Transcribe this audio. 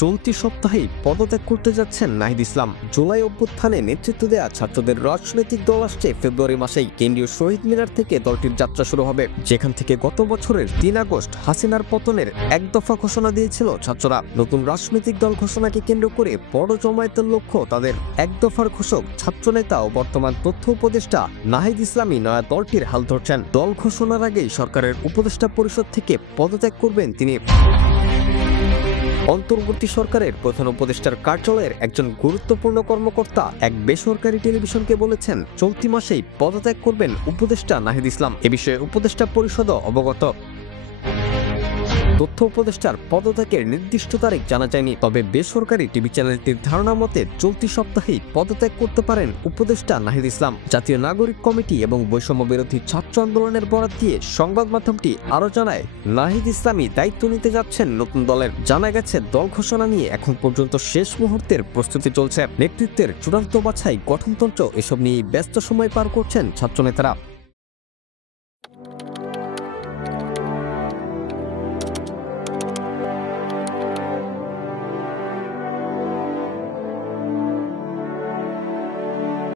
চলতি সপ্তাহেই পদত্যাগ করতে যাচ্ছেন নাহিদ ইসলাম। জুলাই অভ্যুত্থানে নেতৃত্ব দেয়া ছাত্রদের রাজনৈতিক দল আসছে ফেব্রুয়ারি মাসেই কেন্দ্রীয় শহীদ মিনার থেকে দলটির যাত্রা শুরু হবে, যেখান থেকে গত বছরের ৩ আগস্ট হাসিনার পতনের এক দফা ঘোষণা দিয়েছিল ছাত্ররা। নতুন রাজনৈতিক দল ঘোষণাকে কেন্দ্র করে বড় জমায়েতের লক্ষ্য তাদের এক দফার ঘোষক ছাত্রনেতা ও বর্তমান তথ্য উপদেষ্টা নাহিদ ইসলামই নয়া দলটির হাল ধরছেন। দল ঘোষণার আগেই সরকারের উপদেষ্টা পরিষদ থেকে পদত্যাগ করবেন তিনি। অন্তর্বর্তী সরকারের প্রধান উপদেষ্টার কার্যালয়ের একজন গুরুত্বপূর্ণ কর্মকর্তা এক বেসরকারি টেলিভিশনকে বলেছেন, চলতি মাসেই পদত্যাগ করবেন উপদেষ্টা নাহিদ ইসলাম। এ বিষয়ে উপদেষ্টা পরিষদও অবগত। তথ্য উপদেষ্টার পদত্যাগের নির্দিষ্ট তারিখ জানা যায়নি, তবে বেসরকারি টিভি চ্যানেলটির ধারণা মতে চলতি সপ্তাহেই পদত্যাগ করতে পারেন উপদেষ্টা নাহিদ ইসলাম। জাতীয় নাগরিক কমিটি এবং বৈষম্য বিরোধী ছাত্র আন্দোলনের বরাত দিয়ে সংবাদ মাধ্যমটি আরও জানায়, নাহিদ ইসলামই দায়িত্ব নিতে যাচ্ছেন নতুন দলের। জানা গেছে, দল ঘোষণা নিয়ে এখন পর্যন্ত শেষ মুহূর্তের প্রস্তুতি চলছে। নেতৃত্বের চূড়ান্ত বাছাই, গঠনতন্ত্র এসব নিয়ে ব্যস্ত সময় পার করছেন ছাত্রনেতারা।